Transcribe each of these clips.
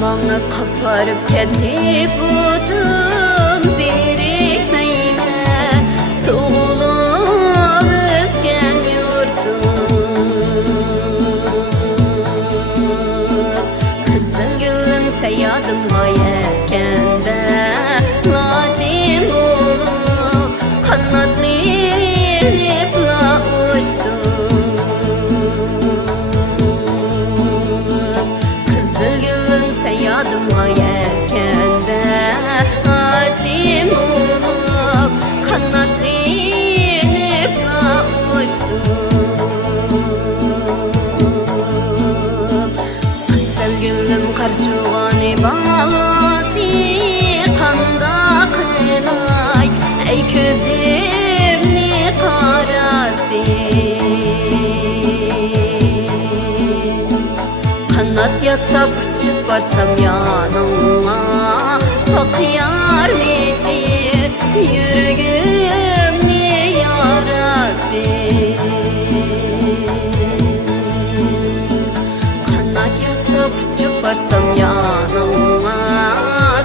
Armağanı kaparıp ketip utum zirikmeyme tuğulup özgen yurtum. Kızıl gülüm seyyadım hayekende lacim olup kanatlanıp la uçtum. Kızıl gülüm seyyadım hayekende lacim olup kanatlanıp la uçtum. Kızıl gülüm karçuğanı bağlası kanda kılay ey közümni karası. Kanat yasap uçup varsam yanıma sakıyar mıydı yüreğimni yarası. Kanat yasap uçup varsam yanıma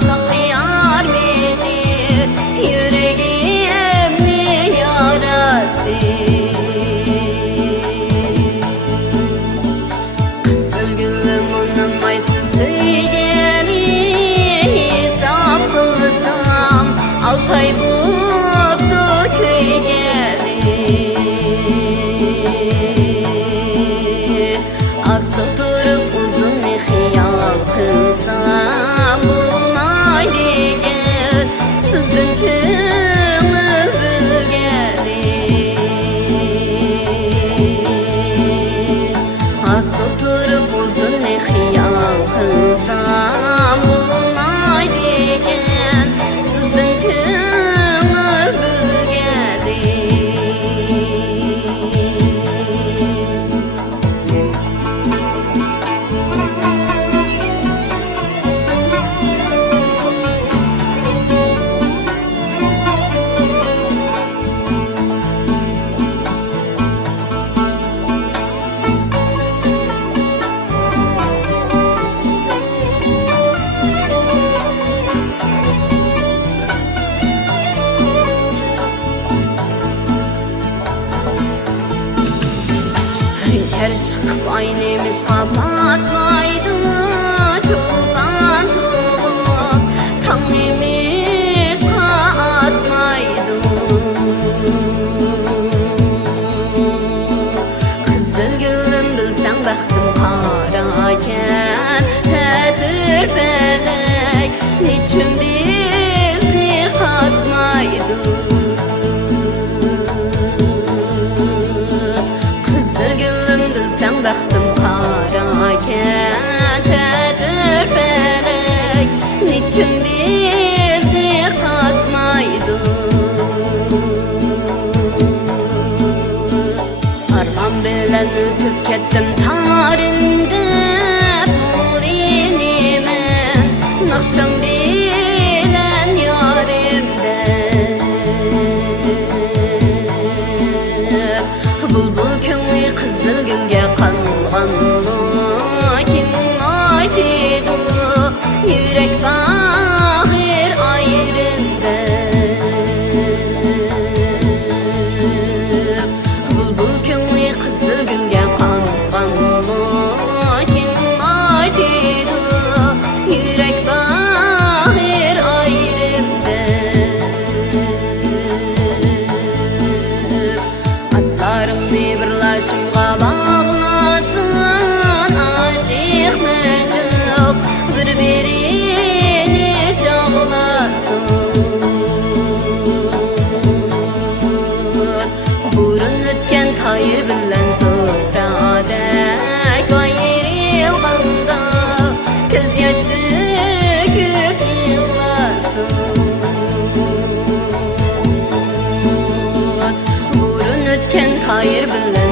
sakıyar mıydı yüreğimni yarası. Kızıl gülüm unutmaysı söyleyeni hesap kılsam 6 ay buptu köy geli. Aslı durup uzun hiyal kılsam bulmaydı gel sizin kömür bülgeli. Aslı durup uzun hiyal kılsam bulmaydı gel sizin kömür bülgeli. Hünkâr çıkıp aynıymış kapatmaydı çulpan tuğup tanıymış katmaydı. Kızıl gülüm bilsen baktım karaken tedir felek niçin bizni katmaydı. Kızıl gülüm bilsen baktım karaken tedir felek niçin bizni katmaydı. Arman bilen ötüp kettim tarımda bulinimen nakşam bilen yarimde. Bulbul köngli kızıl gülge kalganlı kim aytıydı yürek bağır ayrımda. Bulbul köngli kızıl gülge kalganlı kim aytıydı yürek bağır ayrımda. Atlarımni birlaşımga bağlasın aşık meşuk bir-birini çağlasın. Burun ötken tayır bilen zoradek ayrılganda göz yaş döküp yığlasın. Burun ötken tayır bilen